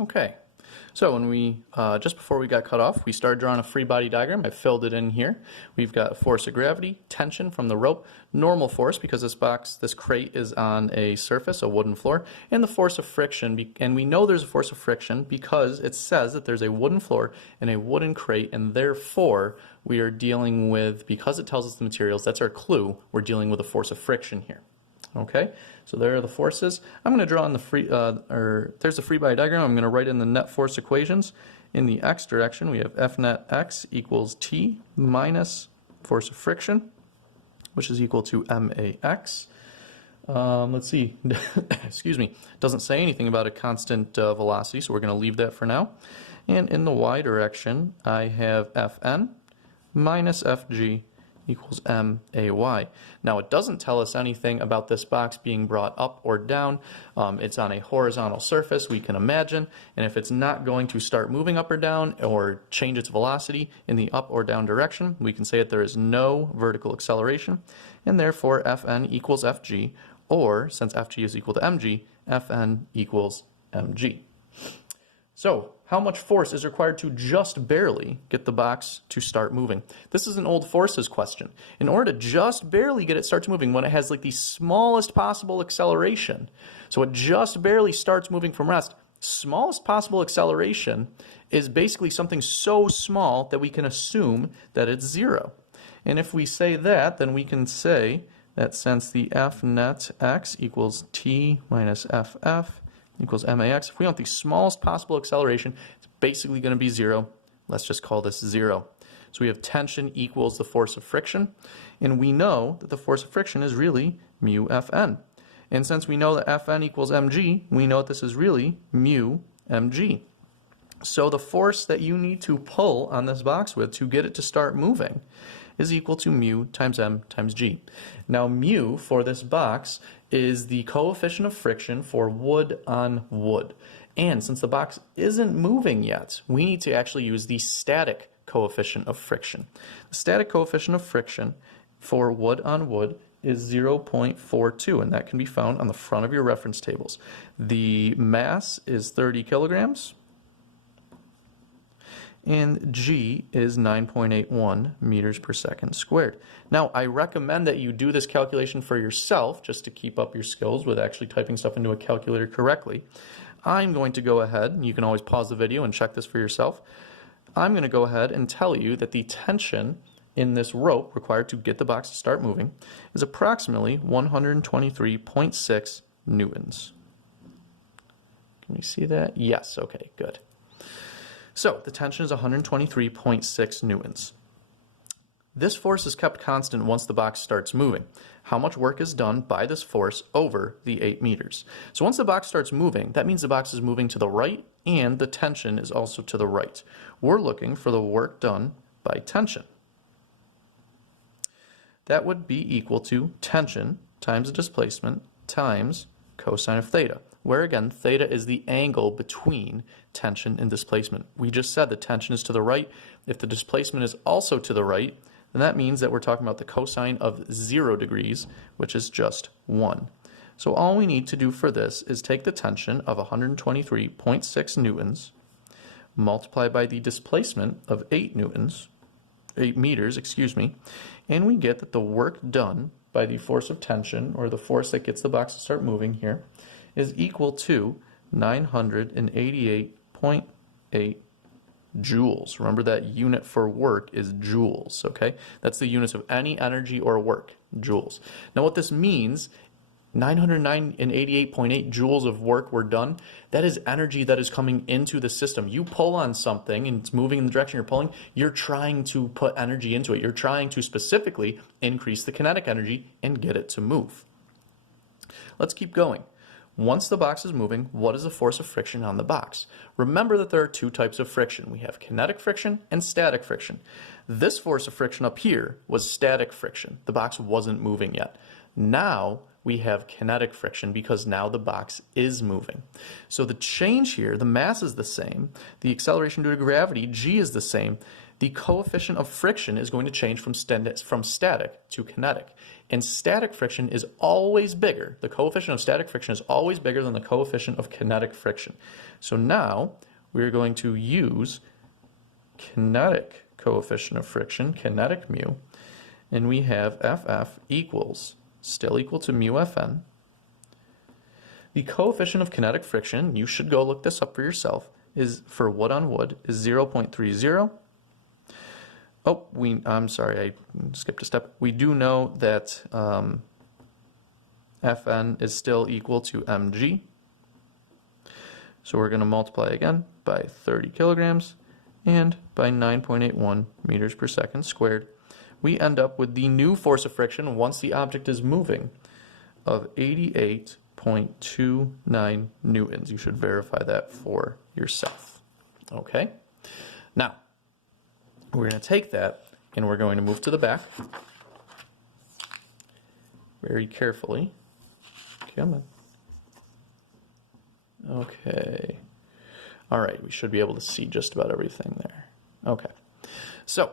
Okay, so when we, just before we got cut off, we started drawing a free body diagram. I filled it in here. We've got force of gravity, tension from the rope, normal force because this crate is on a surface, a wooden floor, and the force of friction, and we know there's a force of friction because it says that there's a wooden floor and a wooden crate, and therefore we are dealing with, because it tells us the materials, that's our clue, we're dealing with a force of friction here. Okay, so there are the forces. I'm going to draw in the there's the free body diagram. I'm going to write in the net force equations. In the x direction, we have F net x equals T minus force of friction, which is equal to MAX. Let's see, excuse me, doesn't say anything about a constant velocity, so we're going to leave that for now. And in the y direction, I have Fn minus Fg equals MAY. Now it doesn't tell us anything about this box being brought up or down. It's on a horizontal surface, we can imagine, and if it's not going to start moving up or down or change its velocity in the up or down direction, we can say that there is no vertical acceleration, and therefore Fn equals Fg, or since Fg is equal to mg, Fn equals mg. So, how much force is required to just barely get the box to start moving? This is an old forces question. In order to just barely get it start moving when it has like the smallest possible acceleration, so it just barely starts moving from rest, smallest possible acceleration is basically something so small that we can assume that it's zero. And if we say that, then we can say that since the F net x equals T minus FF equals MAX. If we want the smallest possible acceleration, it's basically going to be zero. Let's just call this zero. So we have tension equals the force of friction, and we know that the force of friction is really mu Fn. And since we know that Fn equals mg, we know that this is really mu mg. So the force that you need to pull on this box with to get it to start moving is equal to mu times m times g. Now mu for this box is the coefficient of friction for wood on wood. And since the box isn't moving yet, we need to actually use the static coefficient of friction. The static coefficient of friction for wood on wood is 0.42, and that can be found on the front of your reference tables. The mass is 30 kilograms, and G is 9.81 meters per second squared. Now, I recommend that you do this calculation for yourself, just to keep up your skills with actually typing stuff into a calculator correctly. I'm going to go ahead, and you can always pause the video and check this for yourself. I'm going to go ahead and tell you that the tension in this rope required to get the box to start moving is approximately 123.6 newtons. Can you see that? Yes, okay, good. So the tension is 123.6 newtons. This force is kept constant once the box starts moving. How much work is done by this force over the 8 meters? So once the box starts moving, that means the box is moving to the right and the tension is also to the right. We're looking for the work done by tension. That would be equal to tension times the displacement times cosine of theta, where again theta is the angle between tension and displacement. We just said the tension is to the right. If the displacement is also to the right, then that means that we're talking about the cosine of 0 degrees, which is just 1. So all we need to do for this is take the tension of 123.6 newtons, multiply by the displacement of 8 meters, and we get that the work done by the force of tension, or the force that gets the box to start moving here, is equal to 988.8 joules. Remember that unit for work is joules, okay? That's the units of any energy or work, joules. Now what this means, 988.8 joules of work were done, that is energy that is coming into the system. You pull on something and it's moving in the direction you're pulling, you're trying to put energy into it. You're trying to specifically increase the kinetic energy and get it to move. Let's keep going. Once the box is moving, what is the force of friction on the box? Remember that there are two types of friction. We have kinetic friction and static friction. This force of friction up here was static friction. The box wasn't moving yet. Now we have kinetic friction because now the box is moving. So the change here, the mass is the same, the acceleration due to gravity, g, is the same. the coefficient of friction is going to change from static to kinetic. And static friction is always bigger. The coefficient of static friction is always bigger than the coefficient of kinetic friction. So now we're going to use kinetic coefficient of friction, kinetic mu, and we have FF equals, still equal to mu Fn. The coefficient of kinetic friction, you should go look this up for yourself, is for wood on wood is 0.30. Oh, I'm sorry, I skipped a step. We do know that Fn is still equal to mg. So we're going to multiply again by 30 kilograms and by 9.81 meters per second squared. We end up with the new force of friction once the object is moving of 88.29 newtons. You should verify that for yourself. Okay? Now, we're going to take that and we're going to move to the back very carefully. Come on. Okay. All right, we should be able to see just about everything there. Okay. So,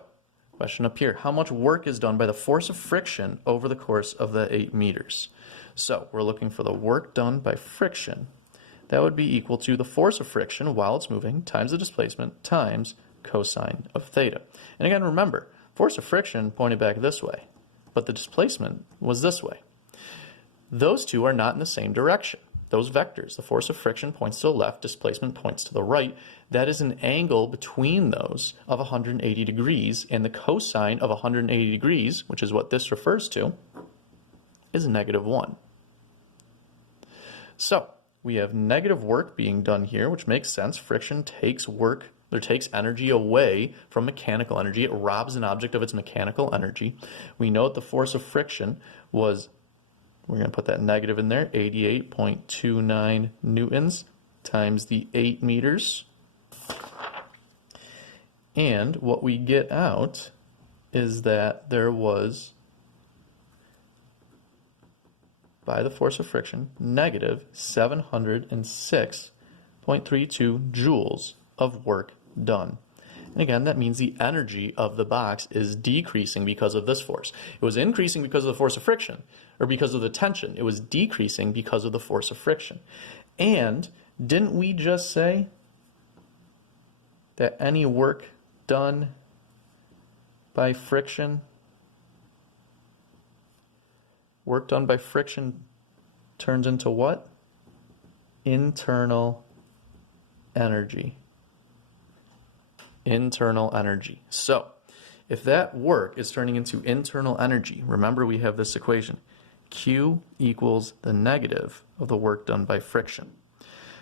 question up here. How much work is done by the force of friction over the course of the 8 meters? So, we're looking for the work done by friction. That would be equal to the force of friction while it's moving times the displacement times cosine of theta. And again, remember, force of friction pointed back this way, but the displacement was this way. Those two are not in the same direction. Those vectors, the force of friction points to the left, displacement points to the right. That is an angle between those of 180 degrees, and the cosine of 180 degrees, which is what this refers to, is -1. So, we have negative work being done here, which makes sense. Friction takes work, or takes energy away from mechanical energy. It robs an object of its mechanical energy. We know that the force of friction was, we're going to put that negative in there, 88.29 newtons times the 8 meters. And what we get out is that there was, by the force of friction, negative 706.32 joules of work done. And again, that means the energy of the box is decreasing because of this force. It was increasing because of the force of friction, or because of the tension. It was decreasing because of the force of friction. And didn't we just say that any work done by friction, turns into what? Internal energy. Internal energy. So, if that work is turning into internal energy, remember we have this equation. Q equals the negative of the work done by friction.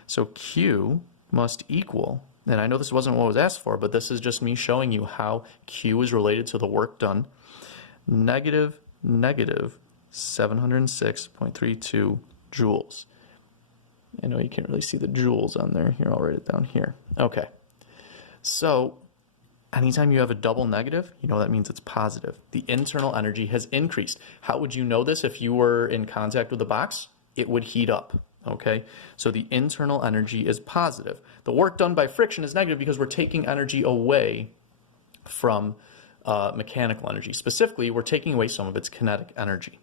So Q must equal, and I know this wasn't what was asked for, but this is just me showing you how Q is related to the work done. Negative 706.32 joules. I know you can't really see the joules on there. Here, I'll write it down here. Okay. So, anytime you have a double negative, you know that means it's positive. The internal energy has increased. How would you know this if you were in contact with the box? It would heat up, okay? So the internal energy is positive. The work done by friction is negative because we're taking energy away from mechanical energy. Specifically, we're taking away some of its kinetic energy.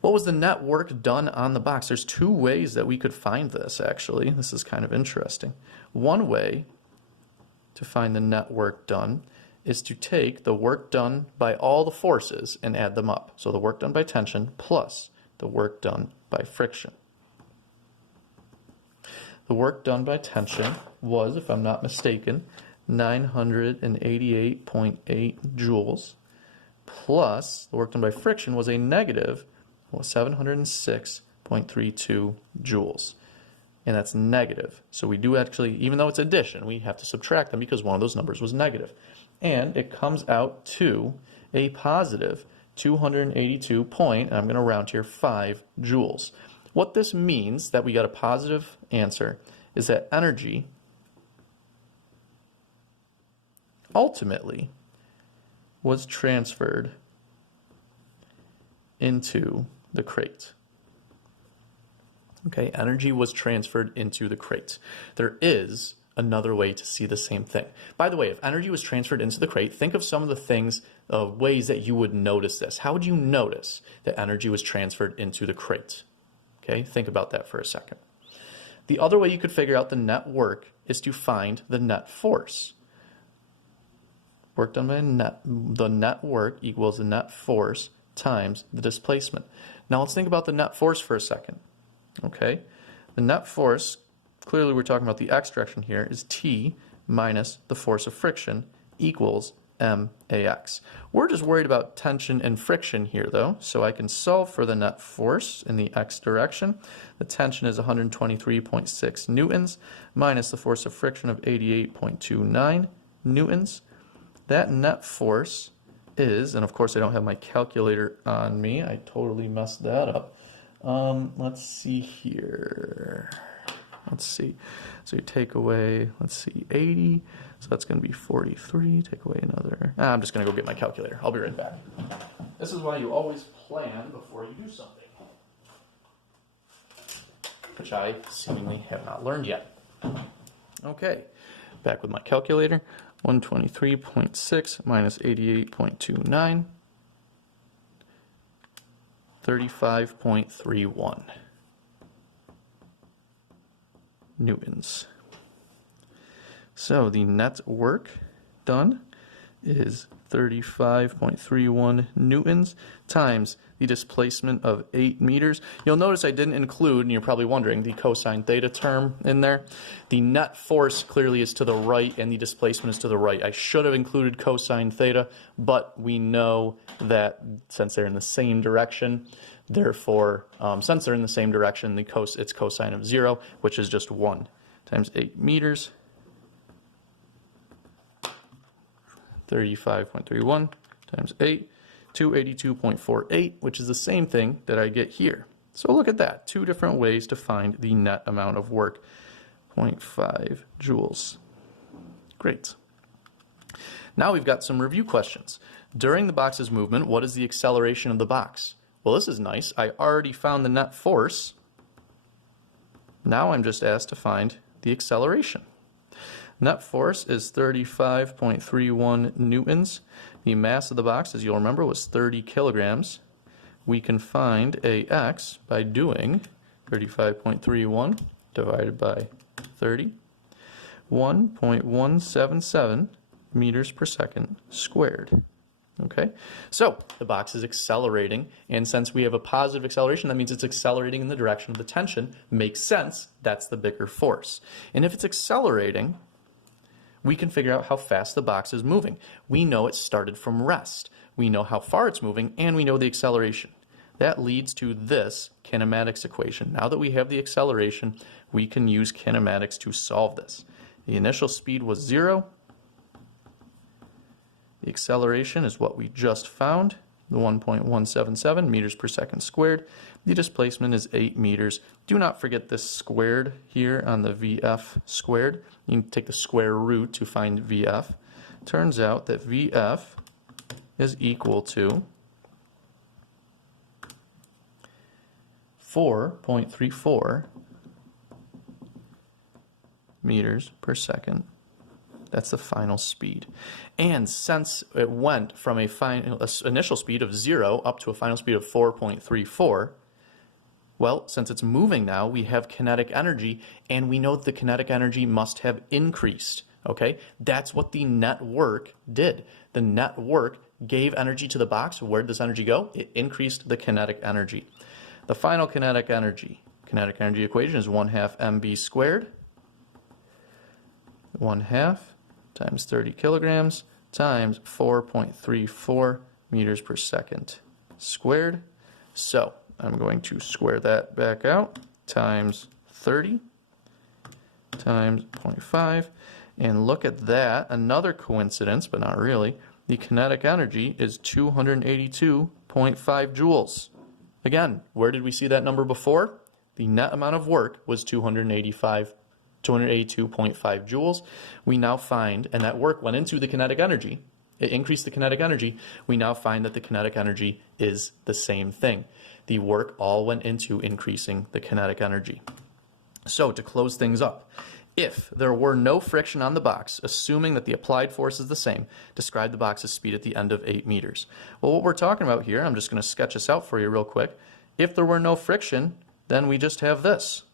What was the net work done on the box? There's two ways that we could find this, actually. This is kind of interesting. One way to find the net work done is to take the work done by all the forces and add them up. So the work done by tension plus the work done by friction. The work done by tension was, if I'm not mistaken, 988.8 joules, plus the work done by friction was a negative 706.32 joules. And that's negative. So we do actually, even though it's addition, we have to subtract them because one of those numbers was negative. And it comes out to a positive 282 point, and I'm going to round here, 5 joules. What this means, that we got a positive answer, is that energy ultimately was transferred into the crate. Okay, energy was transferred into the crate. There is another way to see the same thing. By the way, if energy was transferred into the crate, think of some of the things, ways that you would notice this. How would you notice that energy was transferred into the crate? Okay, think about that for a second. The other way you could figure out the net work is to find the net force. Work done by the net work equals the net force times the displacement. Now let's think about the net force for a second. Okay, the net force, clearly we're talking about the x direction here, is T minus the force of friction equals MAX. We're just worried about tension and friction here though, so I can solve for the net force in the x direction. The tension is 123.6 newtons minus the force of friction of 88.29 newtons. That net force is, and of course I don't have my calculator on me, I totally messed that up. Let's see here. Let's see. So you take away, let's see, 80. So that's going to be 43. Take away another. I'm just going to go get my calculator. I'll be right back. This is why you always plan before you do something, which I seemingly have not learned yet. Okay, back with my calculator. 123.6 minus 88.29. 35.31 newtons. So the net work done is 35.31 newtons times the displacement of 8 meters. You'll notice I didn't include, and you're probably wondering, the cosine theta term in there. The net force clearly is to the right and the displacement is to the right. I should have included cosine theta, but we know that since they're in the same direction, therefore, since they're in the same direction, it's cosine of 0, which is just 1 times 8 meters. 35.31 times 8, 282.48, which is the same thing that I get here. So look at that, 2 different ways to find the net amount of work, 0.5 joules. Great. Now we've got some review questions. During the box's movement, what is the acceleration of the box? Well, this is nice. I already found the net force. Now I'm just asked to find the acceleration. Net force is 35.31 newtons. The mass of the box, as you'll remember, was 30 kilograms. We can find AX by doing 35.31 divided by 30. 1.177 meters per second squared. Okay, so the box is accelerating, and since we have a positive acceleration, that means it's accelerating in the direction of the tension. Makes sense, that's the bigger force. And if it's accelerating, we can figure out how fast the box is moving. We know it started from rest. We know how far it's moving, and we know the acceleration. That leads to this kinematics equation. Now that we have the acceleration, we can use kinematics to solve this. The initial speed was 0. The acceleration is what we just found, the 1.177 meters per second squared. The displacement is 8 meters. Do not forget this squared here on the VF squared. You can take the square root to find VF. Turns out that VF is equal to 4.34 meters per second. That's the final speed. And since it went from a initial speed of 0 up to a final speed of 4.34, well, since it's moving now, we have kinetic energy, and we know that the kinetic energy must have increased. Okay? That's what the net work did. The net work gave energy to the box. Where did this energy go? It increased the kinetic energy. The final kinetic energy equation is 1/2 mv squared. 1/2 times 30 kilograms times 4.34 meters per second squared. So I'm going to square that back out, times 30 times 0.5, and look at that, another coincidence, but not really. The kinetic energy is 282.5 joules. Again, where did we see that number before? The net amount of work was 282.5 joules. We now find, and that work went into the kinetic energy, it increased the kinetic energy. We now find that the kinetic energy is the same thing. The work all went into increasing the kinetic energy. So to close things up, If there were no friction on the box, assuming that the applied force is the same, describe the box's speed at the end of 8 meters. Well, what we're talking about here, I'm just going to sketch this out for you real quick. If there were no friction, then we just have this.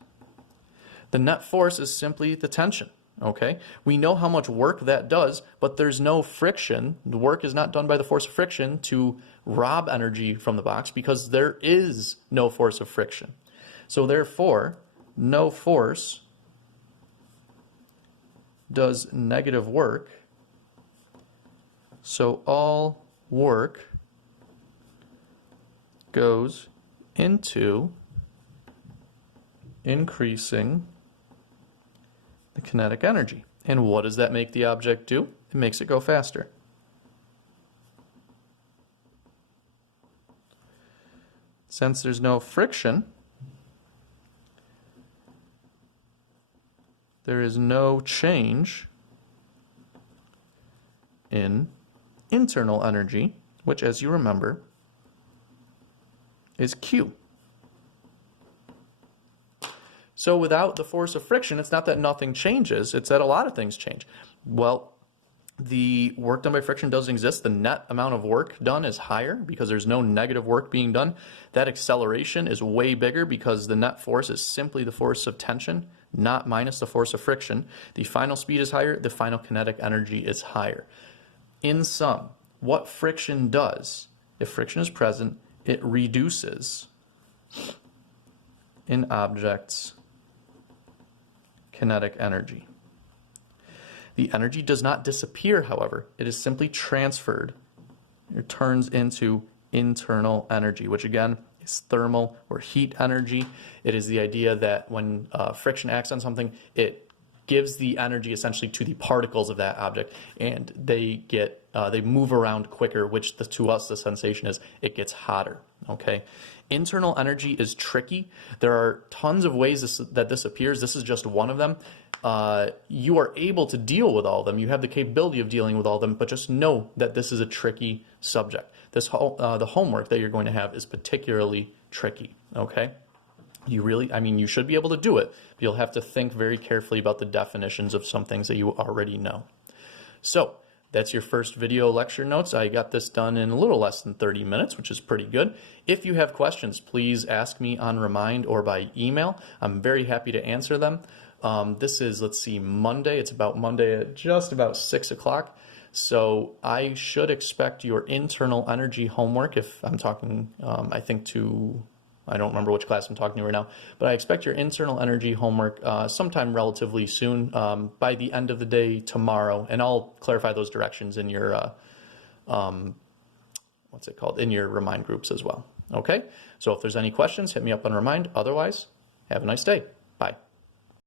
The net force is simply the tension. Okay, we know how much work that does, but there's no friction. The work is not done by the force of friction to rob energy from the box because there is no force of friction. So therefore, no force does negative work. So all work goes into increasing the kinetic energy. And what does that make the object do? It makes it go faster. Since there's no friction, there is no change in internal energy, which, as you remember, is Q. So without the force of friction, it's not that nothing changes, it's that a lot of things change. Well, the work done by friction doesn't exist. The net amount of work done is higher because there's no negative work being done. That acceleration is way bigger because the net force is simply the force of tension, not minus the force of friction. The final speed is higher, the final kinetic energy is higher. In sum, what friction does, if friction is present, it reduces an object's kinetic energy. The energy does not disappear, however. It is simply transferred. It turns into internal energy, which again is thermal or heat energy. It is the idea that when friction acts on something, it gives the energy essentially to the particles of that object, and they move around quicker, which to us the sensation is it gets hotter. Okay, internal energy is tricky. There are tons of ways that this appears. This is just one of them. You are able to deal with all of them. You have the capability of dealing with all of them, but just know that this is a tricky subject. The homework that you're going to have is particularly tricky. Okay. You should be able to do it, but you'll have to think very carefully about the definitions of some things that you already know. So that's your first video lecture notes. I got this done in a little less than 30 minutes, which is pretty good. If you have questions, please ask me on Remind or by email. I'm very happy to answer them. This is, let's see, Monday. It's about Monday at just about 6 o'clock. So I should expect your internal energy homework if I'm talking, I don't remember which class I'm talking to right now, but I expect your internal energy homework sometime relatively soon, by the end of the day tomorrow, and I'll clarify those directions in your, in your Remind groups as well. Okay, so if there's any questions, hit me up on Remind. Otherwise, have a nice day.